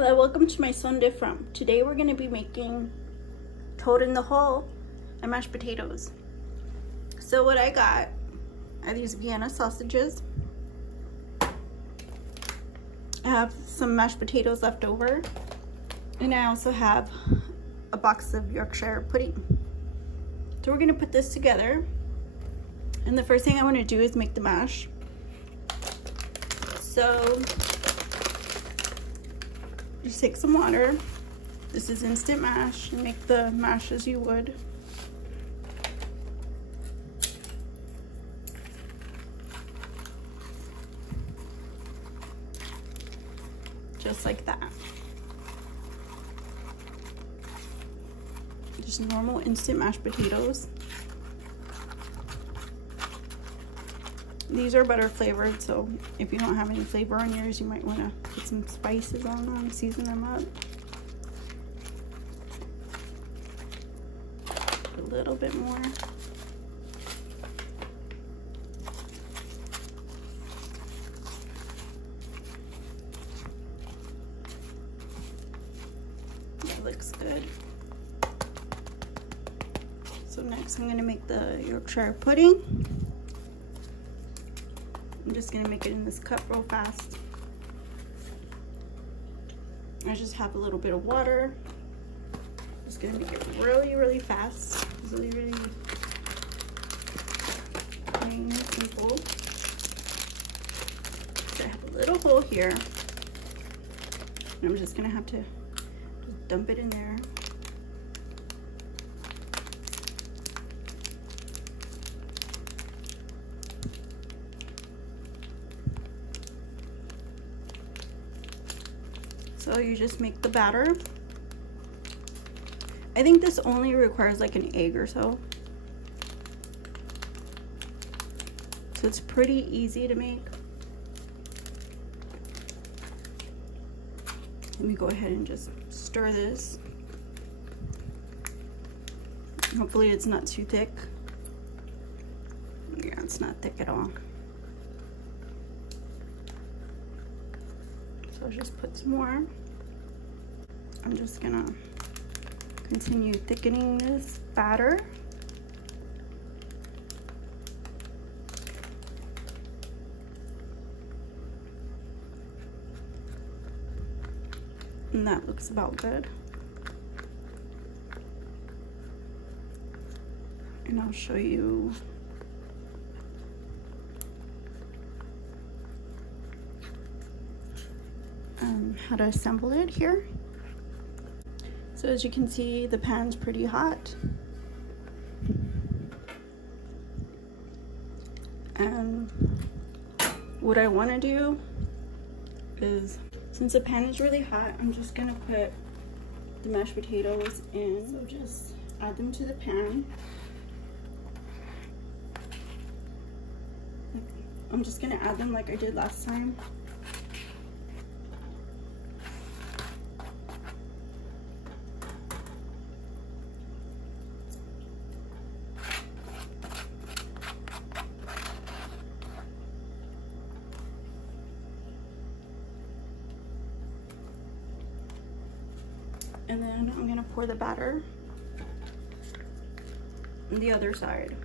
Hello, welcome to my Sunday from. Today we're going to be making toad in the hole and mashed potatoes. So what I got are these Vienna sausages. I have some mashed potatoes left over, and I also have a box of Yorkshire pudding. So we're going to put this together, and the first thing I want to do is make the mash. So just take some water. This is instant mash. You make the mash as you would. Just like that. Just normal instant mashed potatoes. These are butter flavored, so if you don't have any flavor on yours, you might want to put some spices on them, season them up. A little bit more. That looks good. So next I'm going to make the Yorkshire pudding. I'm just gonna make it in this cup real fast. I just have a little bit of water. Just gonna make it really fast. Really plain and simple. So I have a little hole here. And I'm just gonna have to just dump it in there. So you just make the batter. I think this only requires like an egg or so. So it's pretty easy to make. Let me go ahead and just stir this. Hopefully it's not too thick. Yeah, it's not thick at all. So I'll just put some more. I'm just gonna continue thickening this batter. And that looks about good. And I'll show you how to assemble it here. So as you can see, the pan's pretty hot. And what I want to do is, since the pan is really hot, I'm just gonna put the mashed potatoes in. So just add them to the pan. I'm just gonna add them like I did last time. And then I'm gonna pour the batter on the other side.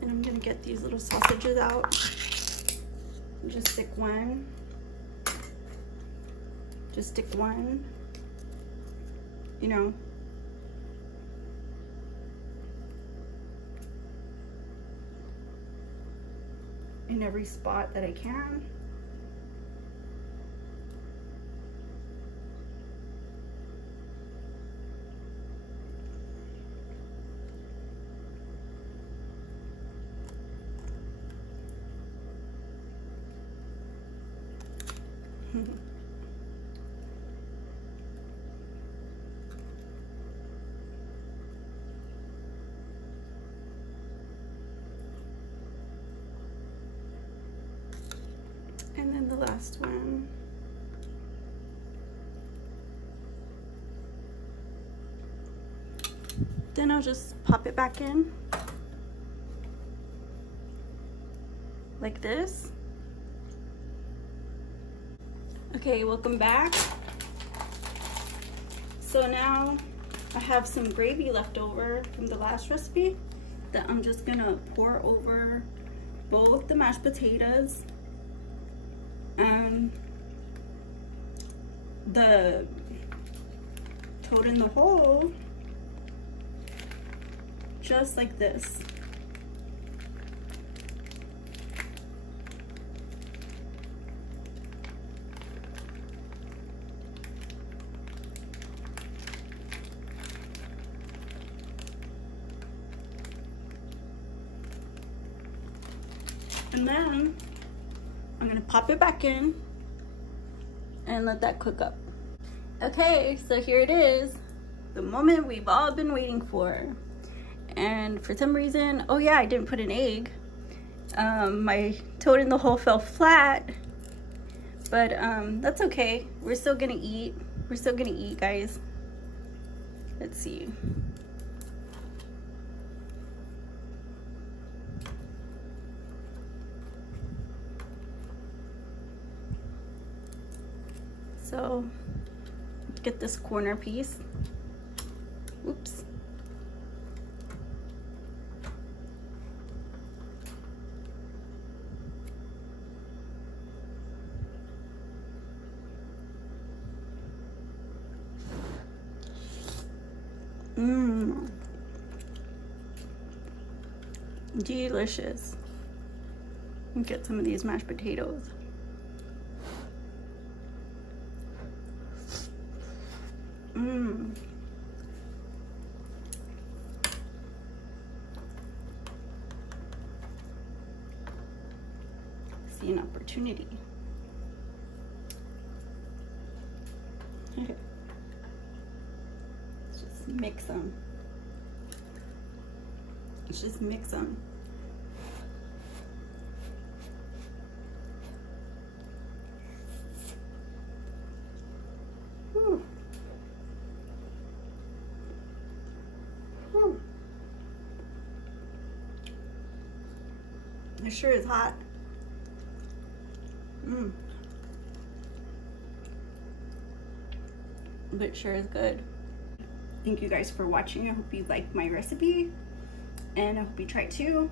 And I'm gonna get these little sausages out. Just stick one. Just stick one. You know, in every spot that I can. And then the last one. Then I'll just pop it back in like this. Okay, welcome back. So now I have some gravy left over from the last recipe that I'm just gonna pour over both the mashed potatoes and the toad in the hole, just like this. And then I'm gonna pop it back in and let that cook up. Okay, so here it is, the moment we've all been waiting for. And for some reason, oh yeah, I didn't put an egg. My toad in the hole fell flat, but that's okay. We're still gonna eat. We're still gonna eat, guys. Let's see. So, get this corner piece. Oops. Mmm. Delicious. Get some of these mashed potatoes. Mmm. See an opportunity. Let's just mix them. Let's just mix them. Whew. It sure is hot. But it sure is good. Thank you guys for watching. I hope you liked my recipe, and I hope you try it too.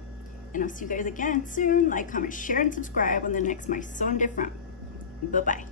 And I'll see you guys again soon. Like, comment, share, and subscribe on the next My Sewn Different. Bye-bye.